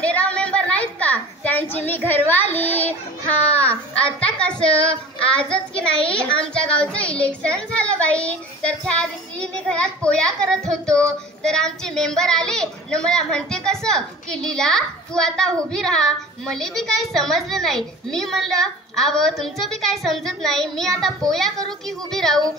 Khanderao member नाहीत का, त्यांची मी घरवाली. हा, आता कसं आजच की नाही आमच्या गावचं इलेक्शन झालं बाई. तर त्या दिवशी मी घरात पोया करत होतो, तर आमचे मेंबर आले न मला म्हणते कसं की लीला तू आता उभी राहा. मला बी काही समजलं नाही. मी म्हणलं अव तुमचं बी काही समजत नाही, मी आता पोया करू की उभी राहू,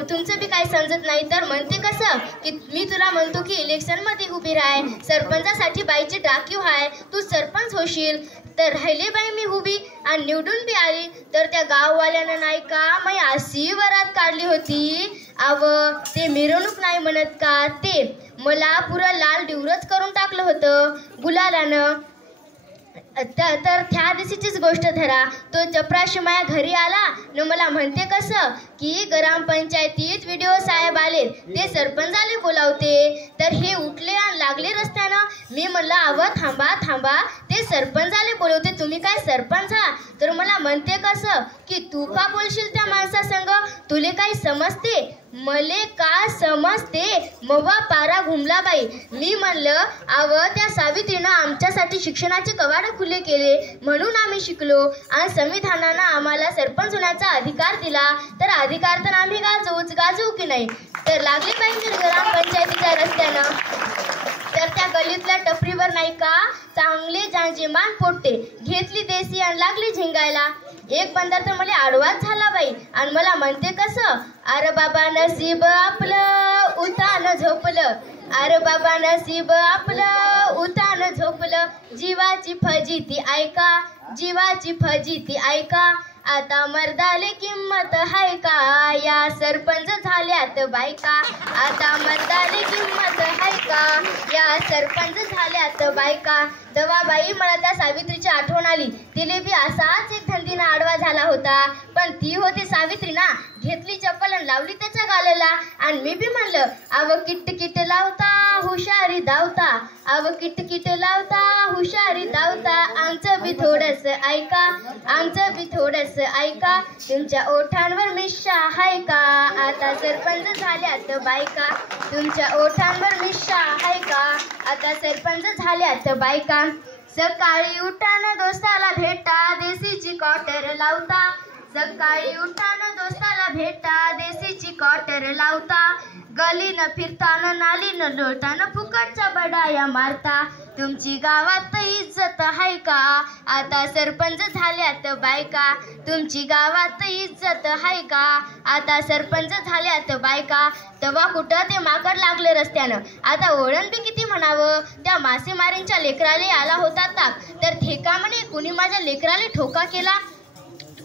तुमचं बी काही समजत नाही. तर म्हणते कसं की मी तुला म्हणतो की इलेक्शन मध्ये उभी राहाय, सरपंचासाठी बाईची राखीव आहे, तू सरपंच होशील. तर राहिले बाई मी उभी आणि निवडून बी आली. तर त्या गाववाल्यानं नाही का मी अशी वरात काढली होती. अव ते मिरवणूक नाही म्हणत का, ते मला पुरं लाल डिवरच करून टाकलं होतं गुलालानं. तर त्या दिवशीचीच गोष्ट धरा. तो चपराशी माया घरी आला न मला म्हणते कसं की ग्रामपंचायतीत व्हिडिओ साहेब आले, ते सरपंच आले बोलावते. तर हे उठले आणि लागले रस्त्यानं. मी म्हणलं अव थांबा थांबा, ते सरपंच आले बोलवते, तुम्ही काय सरपंच हा. तर मला म्हणते कसं की तू का बोलशील त्या माणसासंग, तुले काही समजते. मले का समजते, मवा पारा घुमला बाई. मी म्हणलं अव त्या सावित्रीनं आमच्यासाठी शिक्षणाचे कवाड खुले केले म्हणून आम्ही शिकलो आणि संविधानानं आम्हाला सरपंच होण्याचा अधिकार दिला, तर अधिकार तर आम्ही गाजवू की नाही. तर लागले पाहिजे ग्रामपंचायतीच्या रस्त्यानं. तर त्या गलीतल्या टपरीवर नाही का चांगले जांजेमान पोट्टे घेतली देसी आणि लागली झिंगायला. एक बंदर तर मला आडवाच झाला बाई आणि मला म्हणते कसं, अरे बाबा नसीब आपलं उतान झोपलं, अरे बाबा नसीब आपलं उतान झोपलं, जीवाची फजिती ऐका, जीवाची फजिती ऐका, आता मर्दाले किंमत हाय का, या सरपंच झाल्यात बायका, आता मर्दाले किंमत हाय का, या सरपंच झाल्यात बायका. तेव्हा बाई मला त्या सावित्रीची आठवण आली. तिले बी असाच एक धंदीनं आडवा झाला होता, पण ती होती सावित्री ना, घेतली चप्पल आणि लावली त्याच्या गालाला. आणि मी बी म्हणलं अव किट किट लावता हुशारी धावता, अव किट किट लावता हुशारी धावता, आमचं बी थोडस ऐका, आमचं बी थोडस ऐका, तुमच्या ओठांवर मिश्रा हाय का, आता सरपंच झाल्यात बायका, तुमच्या ओठांवर मिश्रा हाय का, आता सरपंच झाल्यात बायका. सकाळी उठाना दोस्ताला भेटा, देसीची कॉटर लावता, सकाळी उठाना दोस्ताला भेटा, देसीची कॉटर लावता, गलीनं फिरताना नालीनं लोटानं फुकटचा बडाया मारता, तुमची गावात इज्जत हाय का, आता सरपंच झाल्यात बायका, तुमची गावात इज्जत हाय का, आता सरपंच झाल्यात बायका. तेव्हा कुठं ते माकड लागले रस्त्यानं. आता ओळण बी किती म्हणावं, त्या मासेमारींच्या लेकराले आला होता ताक, तर ठेका म्हणे कुणी माझ्या लेकराले ठोका केला.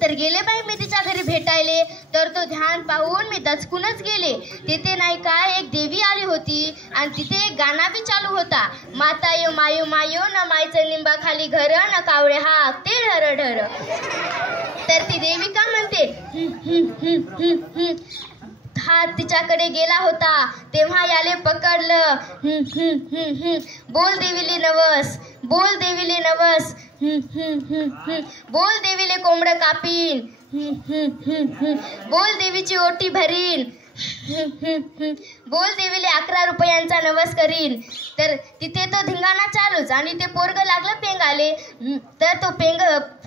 तर गेले बाई मी तिच्या घरी भेटायले. तर तो ध्यान पाहून मी दचकूनच गेले. तिथे नाही का एक देवी आली होती आणि तिथे एक गाणा बी चालू होता, मातायो मायो मायो न मायचं लिंबा खाली घर न कावळे हाक ते ढर ढर. तर ती देवी का म्हणते हात तिच्याकडे गेला होता, तेव्हा याले पकडलं, बोल देवीले नवस, बोल देवीले नवस, बोल देवीले कोंबडं कापीन, बोल देवीची ओटी भरीन, बोल देवीले 11 रुपयांचा नवस करीन. तर तिथे तो धिंगाणा चालूच आणि ते पोरग लागलं पेंगाले. तर तो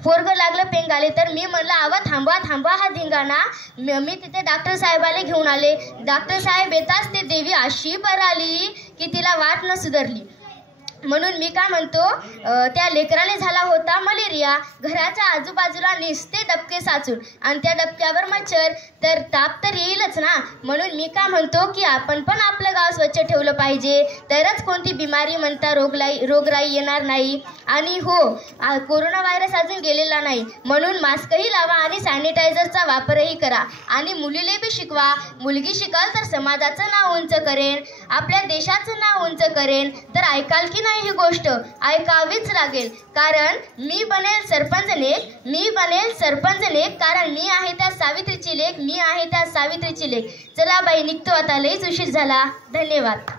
पोरग लागलं पेंगाले. तर मी म्हणलं आवा थांबवा थांबवा हा धिंगाणा. मी तिथे डॉक्टर साहेबाला घेऊन आले. डॉक्टर साहेब येताच ते देवी अशी बराली की तिला वाट न सुधारली. म्हणून मी काय म्हणतो, त्या लेकराने झाला होता मलेरिया, घराच्या आजूबाजूला निस्ते डबके साचून आणि त्या डबक्यावर मच्छर, तर ताप तर येईलच ना. म्हणून मी काय म्हणतो की आपण पण आपलं गाव स्वच्छ ठेवलं पाहिजे, तरच कोणती बिमारी म्हणता रोगराई येणार नाही. आणि हो, कोरोना व्हायरस अजून गेलेला नाही, म्हणून मास्कही लावा आणि सॅनिटायझरचा वापरही करा. आणि मुलीले बी शिकवा. मुलगी शिकाल तर समाजाचं नाव उंच करेन, आपल्या देशाचं नाव उंच करेन. तर ऐकाल की नाही ही गोष्ट, ऐकावीच लागेल. कारण मी बनेल सरपंच लेक, मी बनेल सरपंच लेक, कारण मी आहे त्या सावित्रीची लेक, मी आहे त्या सावित्रीची लेक. चला बाई निघतो आता, लईच उशीर झाला. धन्यवाद.